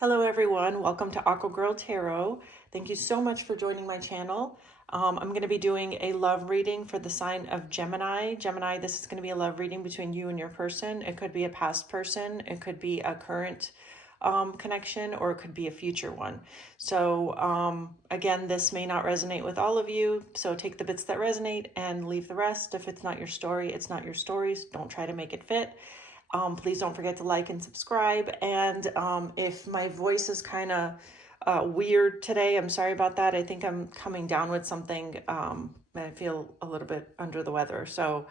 Hello everyone, welcome to Aqua Girl Tarot. Thank you so much for joining my channel. I'm going to be doing a love reading for the sign of Gemini. Gemini, this is going to be a love reading between you and your person. It could be a past person, it could be a current connection, or it could be a future one. So again, this may not resonate with all of you, so take the bits that resonate and leave the rest. If it's not your story, it's not your stories. Don't try to make it fit. Please don't forget to like and subscribe. And if my voice is kind of weird today, I'm sorry about that. I think I'm coming down with something. I feel a little bit under the weather. So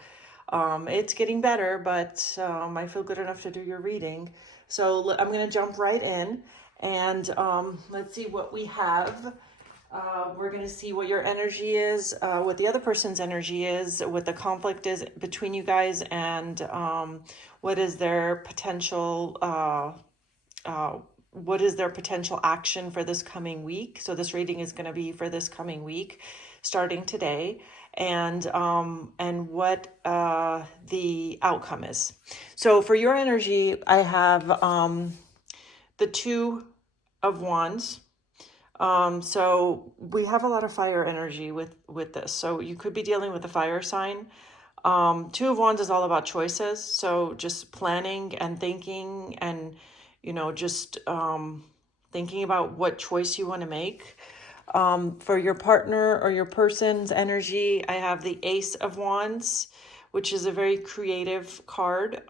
it's getting better, but I feel good enough to do your reading. So I'm going to jump right in and let's see what we have. We're going to see what your energy is, what the other person's energy is, what the conflict is between you guys, and what is their potential action for this coming week. So this reading is going to be for this coming week, starting today, and what the outcome is. So for your energy, I have the Two of Wands. So we have a lot of fire energy with this. So you could be dealing with a fire sign. Two of Wands is all about choices. So just planning and thinking and, just thinking about what choice you want to make. For your partner or your person's energy, I have the Ace of Wands, which is a very creative card.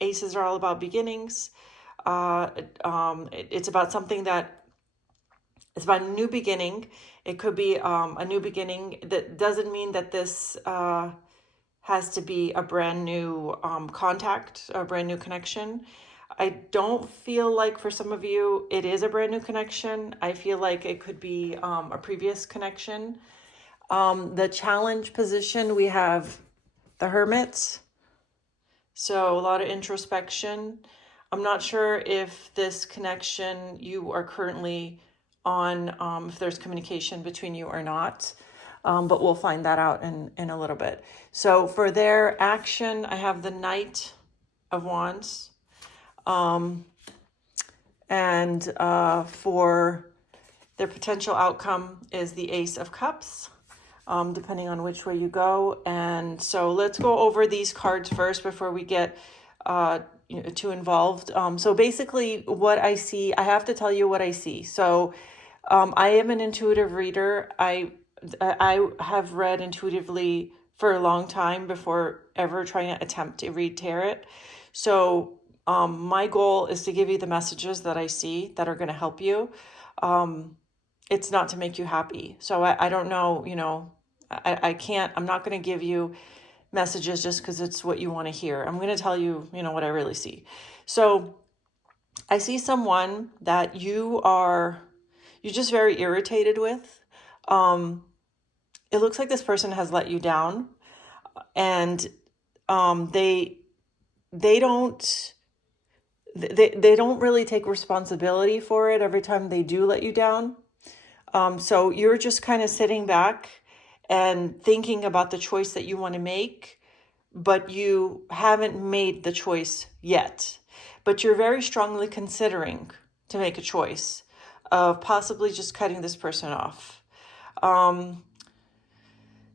Aces are all about beginnings. It's about something that it's about a new beginning. It could be a new beginning. That doesn't mean that this has to be a brand new contact, a brand new connection. I don't feel like for some of you it is a brand new connection. I feel like it could be a previous connection. The challenge position, we have the Hermit. So a lot of introspection. I'm not sure if this connection you are currently on, if there's communication between you or not, but we'll find that out in a little bit. So for their action, I have the Knight of Wands, and for their potential outcome is the Ace of Cups, depending on which way you go. And so let's go over these cards first before we get too involved. So basically what I see, I have to tell you what I see. So I am an intuitive reader. I have read intuitively for a long time before ever trying to attempt to read tarot. So my goal is to give you the messages that I see that are going to help you. It's not to make you happy. So I don't know, I can't, I'm not going to give you messages just because it's what you want to hear. I'm going to tell you, what I really see. So I see someone that you're just very irritated with. It looks like this person has let you down, and they don't really take responsibility for it every time they do let you down. So you're just kind of sitting back and thinking about the choice that you want to make, but you haven't made the choice yet. But you're very strongly considering to make a choice of possibly just cutting this person off.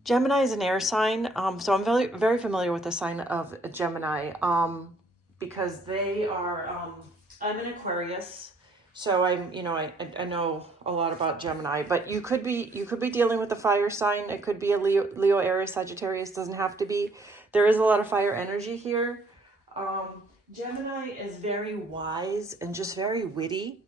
Gemini is an air sign, so I'm very, very familiar with the sign of Gemini, because they are, I'm an Aquarius, so I know a lot about Gemini. But you could be dealing with a fire sign. It could be a Leo, Aries, Sagittarius. Doesn't have to be. There is a lot of fire energy here. Gemini is very wise and just very witty.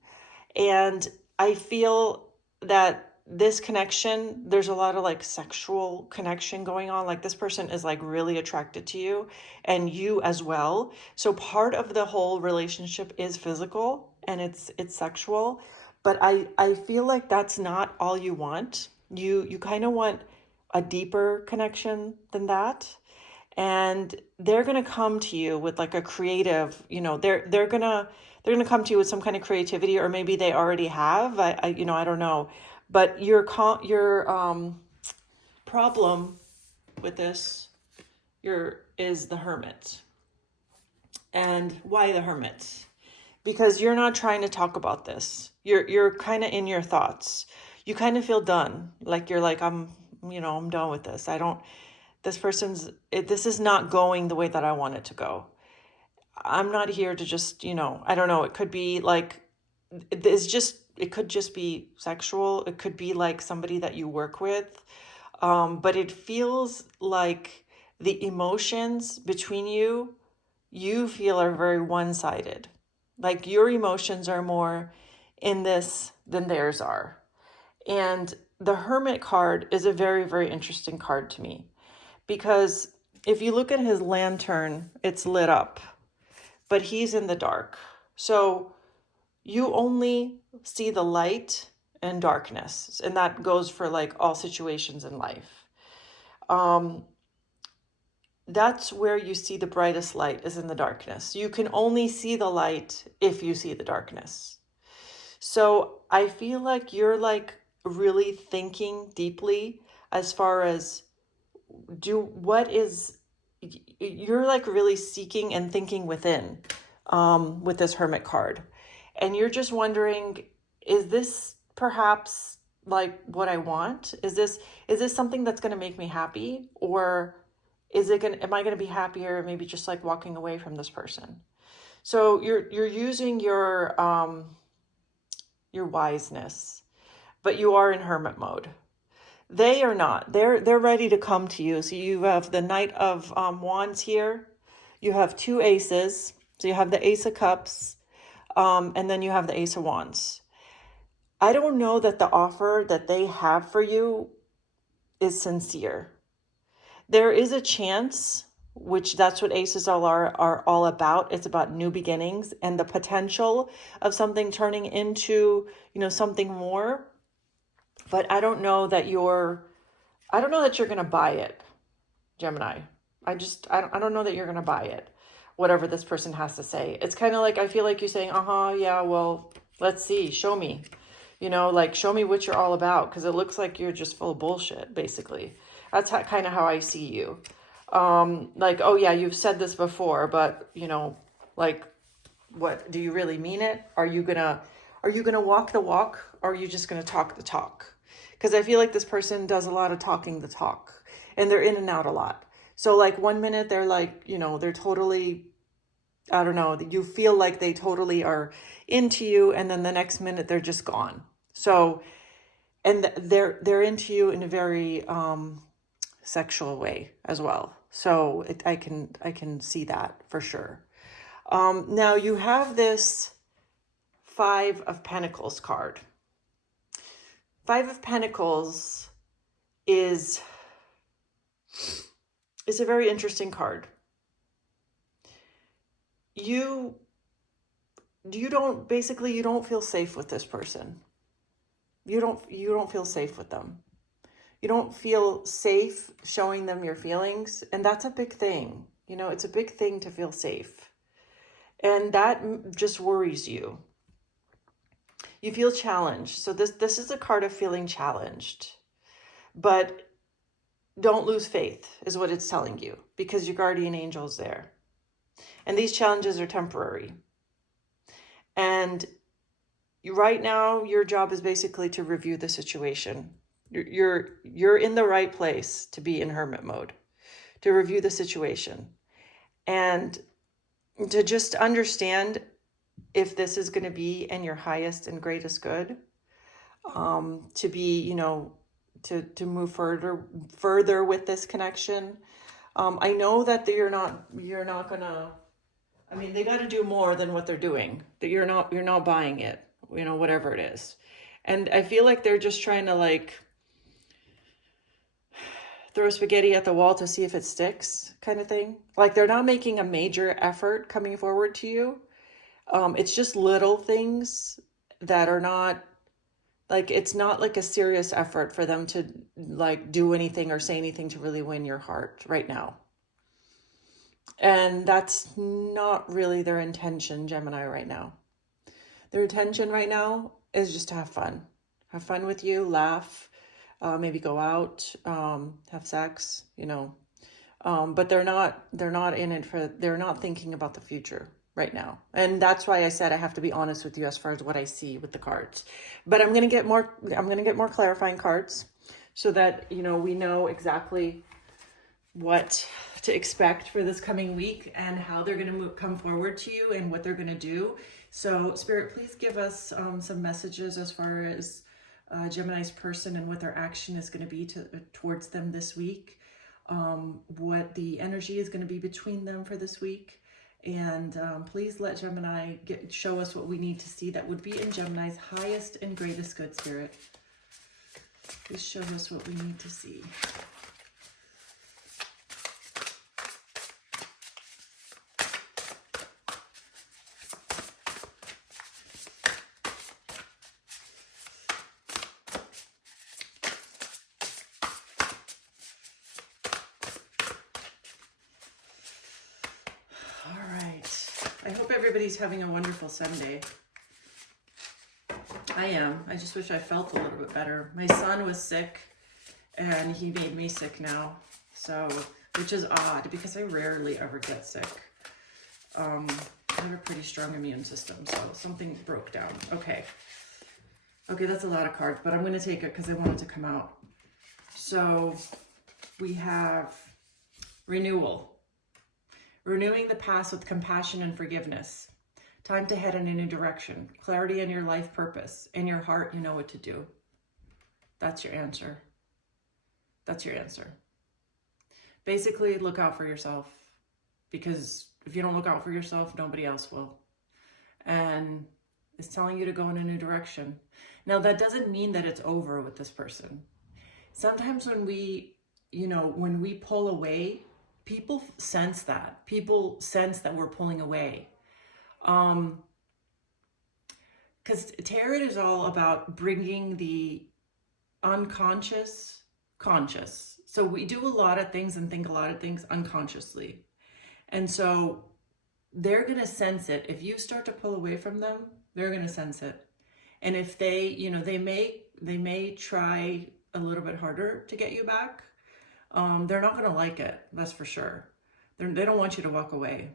And I feel that this connection, there's a lot of like sexual connection going on. Like this person is like really attracted to you and you as well. So part of the whole relationship is physical and it's sexual. But I feel like that's not all you want. You kind of want a deeper connection than that. And they're going to come to you with like a creative, they're going to come to you with some kind of creativity, or maybe they already have. I don't know. But your problem with this is the Hermit. And why the Hermit? because you're not trying to talk about this. You're kind of in your thoughts. You kind of feel done. Like you're like, I'm done with this. This is not going the way that I want it to go. I'm not here to just, I don't know. It could be like, it could just be sexual. It could be like somebody that you work with. But it feels like the emotions between you feel are very one-sided. Like your emotions are more in this than theirs are. And the Hermit card is a very, very interesting card to me because if you look at his lantern, it's lit up, but he's in the dark. So you only see the light and darkness, and that goes for like all situations in life. That's where you see the brightest light is in the darkness. You can only see the light if you see the darkness. So I feel like you're like really thinking deeply as far as you're like really seeking and thinking within with this Hermit card. And you're just wondering, is this perhaps like what I want? Is this something that's going to make me happy? Or am I going to be happier maybe just like walking away from this person? So you're using your wiseness, but you are in hermit mode. They are not. They're ready to come to you. So you have the Knight of Wands here. You have two aces. So you have the Ace of Cups, and then you have the Ace of Wands. I don't know that the offer that they have for you is sincere. There is a chance, which that's what aces are all about. It's about new beginnings and the potential of something turning into, something more. But I don't know that you're going to buy it, Gemini. I don't know that you're going to buy it, whatever this person has to say. It's kind of like, I feel like you're saying, yeah, well, let's see, show me, like show me what you're all about. Because it looks like you're just full of bullshit, basically. That's kind of how I see you. Like, oh yeah, you've said this before, but like, what, do you really mean it? Are you gonna walk the walk, or are you just gonna talk the talk? Because I feel like this person does a lot of talking the talk, and they're in and out a lot. So like 1 minute they're like, they're totally, I don't know, you feel like they totally are into you, and then the next minute they're just gone. So, and they're into you in a very sexual way as well. So I can see that for sure. Now you have this Five of Pentacles card. Five of Pentacles is a very interesting card. You don't feel safe with this person. You don't feel safe with them. You don't feel safe showing them your feelings. And that's a big thing. It's a big thing to feel safe. And that just worries you. You feel challenged. So this is a card of feeling challenged. But don't lose faith is what it's telling you, because your guardian angel is there. And these challenges are temporary. And right now, your job is basically to review the situation. You're in the right place to be in hermit mode, to review the situation and to just understand if this is going to be in your highest and greatest good, to be, to move further with this connection. I know that you're not gonna, they got to do more than what they're doing, that you're not buying it, whatever it is. And I feel like they're just trying to like throw spaghetti at the wall to see if it sticks, kind of thing. Like they're not making a major effort coming forward to you. It's just little things that are not like, it's not like a serious effort for them to like do anything or say anything to really win your heart right now. And that's not really their intention, Gemini, right now. Their intention right now is just to have fun. Have fun with you, laugh, maybe go out, have sex, But they're not in it for, they're not thinking about the future right now. And that's why I said I have to be honest with you as far as what I see with the cards. But I'm going to get more clarifying cards so that, you know, we know exactly what to expect for this coming week and how they're going to come forward to you and what they're going to do. So Spirit, please give us some messages as far as Gemini's person and what their action is going to be towards them this week. What the energy is going to be between them for this week. And please let Gemini show us what we need to see that would be in Gemini's highest and greatest good, Spirit. Please show us what we need to see. I hope everybody's having a wonderful Sunday. I am. I just wish I felt a little bit better. My son was sick and he made me sick now. So, which is odd because I rarely ever get sick. I have a pretty strong immune system, so something broke down. Okay. Okay, that's a lot of cards, but I'm going to take it because I want it to come out. So we have renewal. Renewing the past with compassion and forgiveness. Time to head in a new direction. Clarity in your life purpose. In your heart, you know what to do. That's your answer. That's your answer. Basically, look out for yourself. Because if you don't look out for yourself, nobody else will. And it's telling you to go in a new direction. Now, that doesn't mean that it's over with this person. Sometimes when we pull away, people sense that. People sense that we're pulling away. Because tarot is all about bringing the unconscious conscious. So we do a lot of things and think a lot of things unconsciously. And so they're going to sense it. If you start to pull away from them, they're going to sense it. And if they, they may try a little bit harder to get you back. They're not going to like it. That's for sure. They don't want you to walk away,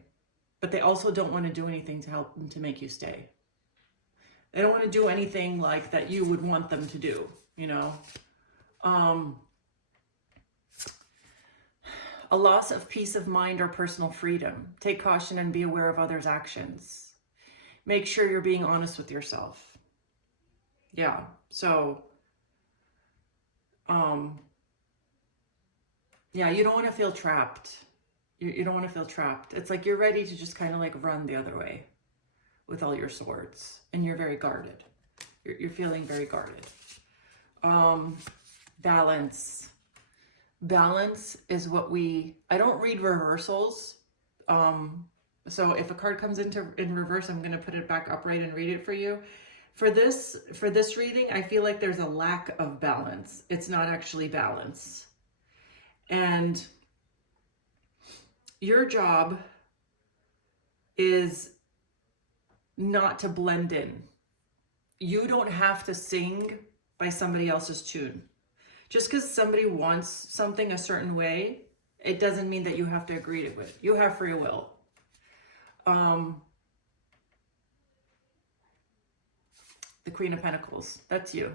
but they also don't want to do anything to help them to make you stay. They don't want to do anything like that you would want them to do, A loss of peace of mind or personal freedom. Take caution and be aware of others' actions. Make sure you're being honest with yourself. Yeah, so, yeah, you don't want to feel trapped. You don't want to feel trapped. It's like you're ready to just kind of like run the other way with all your swords. And you're very guarded. You're feeling very guarded. Balance. Balance is what I don't read reversals. So if a card comes in reverse, I'm going to put it back upright and read it for you. For this reading, I feel like there's a lack of balance. It's not actually balance. And your job is not to blend in. You don't have to sing by somebody else's tune. Just because somebody wants something a certain way, it doesn't mean that you have to agree to it. You have free will. The Queen of Pentacles, that's you.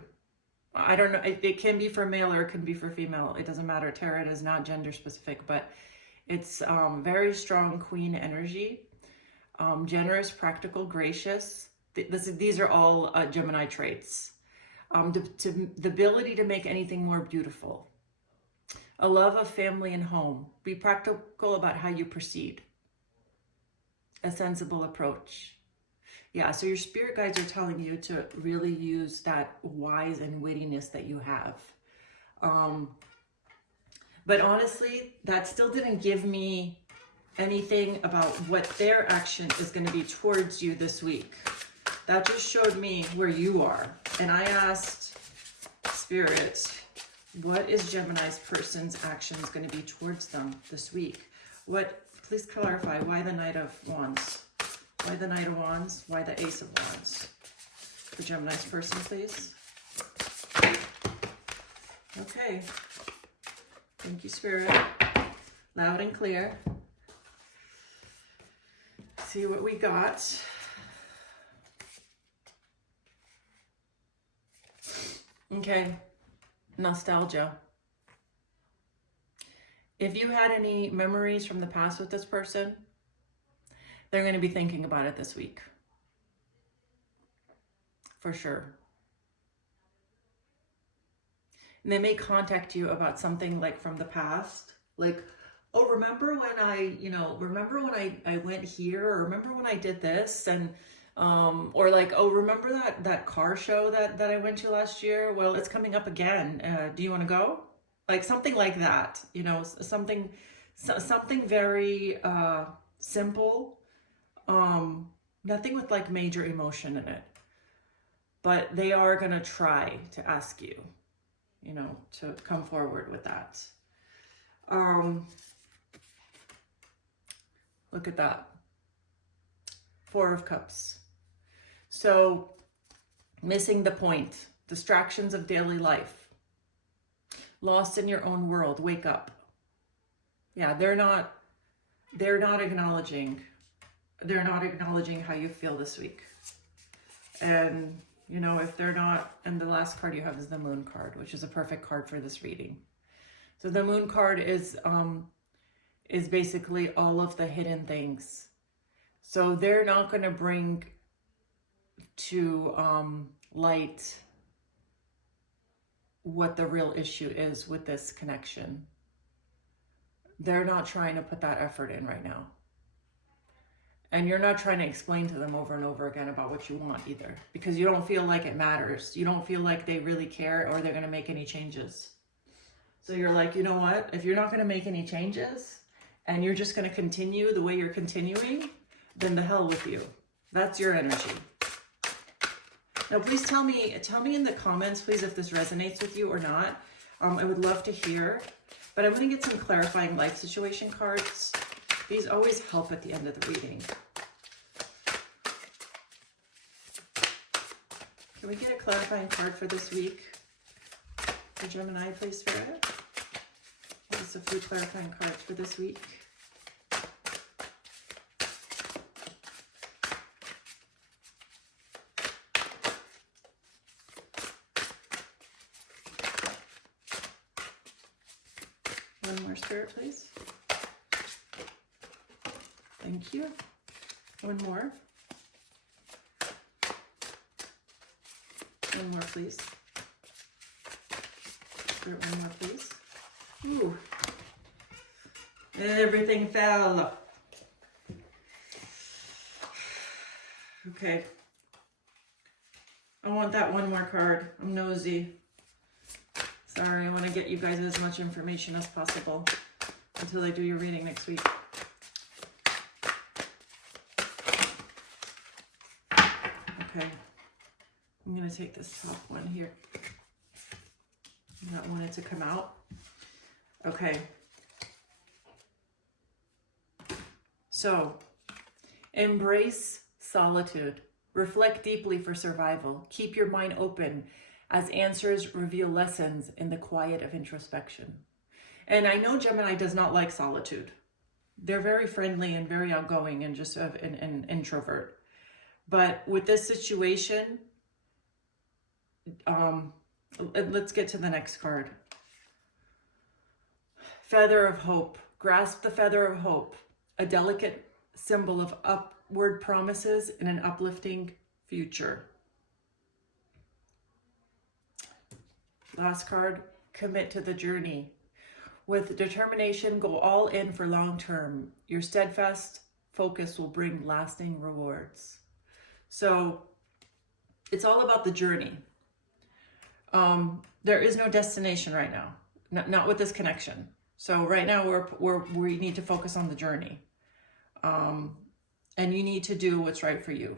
I don't know, it can be for male or it can be for female. It doesn't matter. Tarot is not gender specific, but it's very strong queen energy. Generous, practical, gracious. These are all Gemini traits. The ability to make anything more beautiful. A love of family and home. Be practical about how you proceed. A sensible approach. Yeah, so your spirit guides are telling you to really use that wise and wittiness that you have. But honestly, that still didn't give me anything about what their action is going to be towards you this week. That just showed me where you are. And I asked Spirit, what is Gemini's person's actions going to be towards them this week? Please clarify, why the Knight of Wands? Why the Knight of Wands? Why the Ace of Wands? For Gemini's person, please. Okay. Thank you, Spirit. Loud and clear. See what we got. Okay, nostalgia. If you had any memories from the past with this person, they're going to be thinking about it this week. For sure. And they may contact you about something like from the past, like, oh, remember when I went here, or remember when I did this, and or like, oh, remember that car show that I went to last year? Well, it's coming up again. Do you want to go? Like something like that, you know, something very simple, nothing with like major emotion in it. But they are going to try to ask you, you know, to come forward with that. Look at that. 4 of Cups. So, missing the point. Distractions of daily life. Lost in your own world. Wake up. Yeah, they're not acknowledging how you feel this week. And, you know, if they're not, and the last card you have is the Moon card, which is a perfect card for this reading. So the Moon card is basically all of the hidden things. So they're not going to bring to light what the real issue is with this connection. They're not trying to put that effort in right now. And you're not trying to explain to them over and over again about what you want either, because you don't feel like it matters. You don't feel like they really care or they're going to make any changes. So you're like, you know what? If you're not going to make any changes and you're just going to continue the way you're continuing, then the hell with you. That's your energy. Now, please tell me in the comments, please, if this resonates with you or not. I would love to hear, but I'm going to get some clarifying life situation cards. These always help at the end of the reading. Can we get a clarifying card for this week? For Gemini, please, Spirit. Just a few clarifying cards for this week. One more, Spirit, please. Thank you. One more. One more, please. Spirit, one more, please. Ooh. Everything fell. Okay. I want that one more card. I'm nosy. Sorry, I want to get you guys as much information as possible until I do your reading next week. Okay. I'm going to take this top one here. I don't want it to come out. Okay. So, embrace solitude. Reflect deeply for survival. Keep your mind open as answers reveal lessons in the quiet of introspection. And I know Gemini does not like solitude. They're very friendly and very outgoing and just an introvert. But with this situation, let's get to the next card. Feather of Hope. Grasp the feather of hope, a delicate symbol of upward promises in an uplifting future. Last card, commit to the journey. With determination, go all in for long term. Your steadfast focus will bring lasting rewards. So it's all about the journey. There is no destination right now, not with this connection. So right now we need to focus on the journey. And you need to do what's right for you.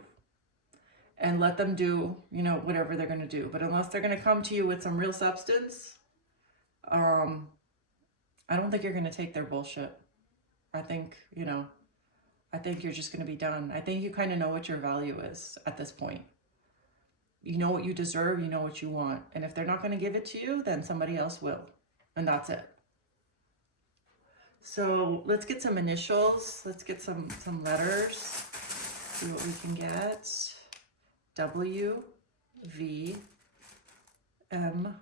And let them do, you know, whatever they're going to do. But unless they're going to come to you with some real substance, I don't think you're going to take their bullshit. I think you're just going to be done. I think you kind of know what your value is at this point. You know what you deserve. You know what you want. And if they're not going to give it to you, then somebody else will. And that's it. So let's get some initials. Let's get some letters. See what we can get. W, V, M,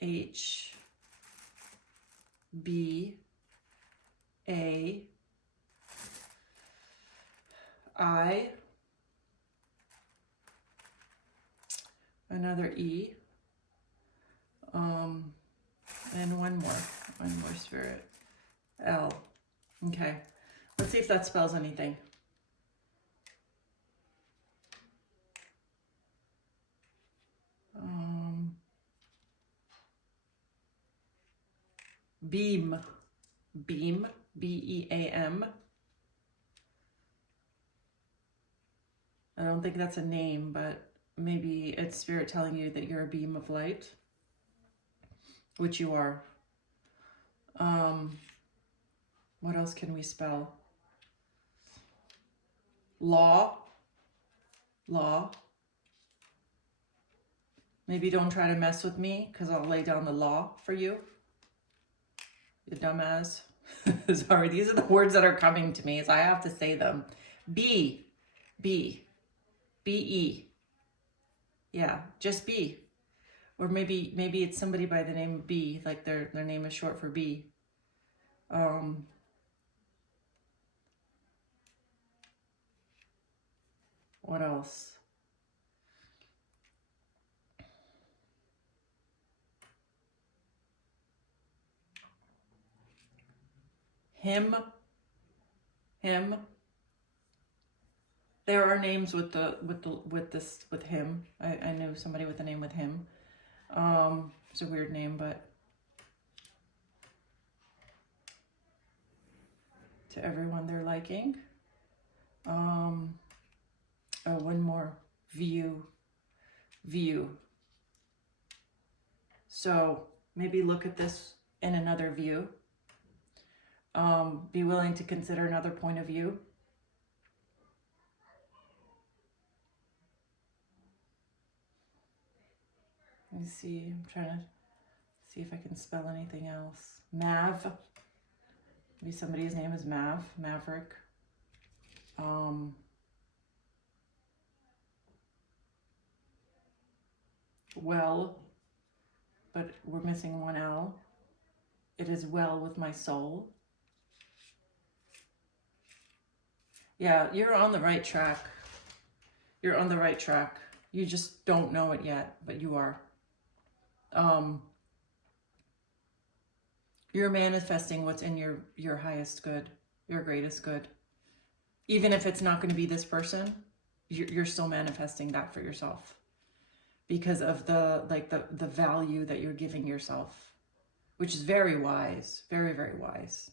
H, B, A, I, another E, and one more spirit, L. Okay, let's see if that spells anything. Beam, beam, B-E-A-M. I don't think that's a name, but maybe it's spirit telling you that you're a beam of light, which you are. What else can we spell? Law, law. Maybe don't try to mess with me because I'll lay down the law for you. You dumbass. Sorry, these are the words that are coming to me, so I have to say them. B, B, B-E. Yeah, just B. Or maybe it's somebody by the name of B, like their name is short for B. What else? Him. There are names with him. I know somebody with a name with him. It's a weird name, but to everyone their liking. Oh, one more. View. So maybe look at this in another view. Be willing to consider another point of view. Let me see, I'm trying to see if I can spell anything else. Mav. Maybe somebody's name is Mav, Maverick. Well, but we're missing one L. It is well with my soul. Yeah, you're on the right track. You're on the right track. You just don't know it yet, but you are. You're manifesting what's in your highest good, your greatest good. Even if it's not going to be this person, you're still manifesting that for yourself because of the value that you're giving yourself, which is very wise, very, very wise.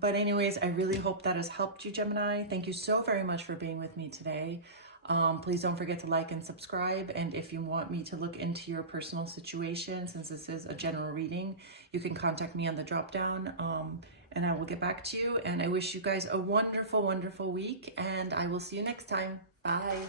But anyways, I really hope that has helped you, Gemini. Thank you so very much for being with me today. Please don't forget to like and subscribe. And if you want me to look into your personal situation, since this is a general reading, you can contact me on the drop down, and I will get back to you. And I wish you guys a wonderful, wonderful week, and I will see you next time. Bye.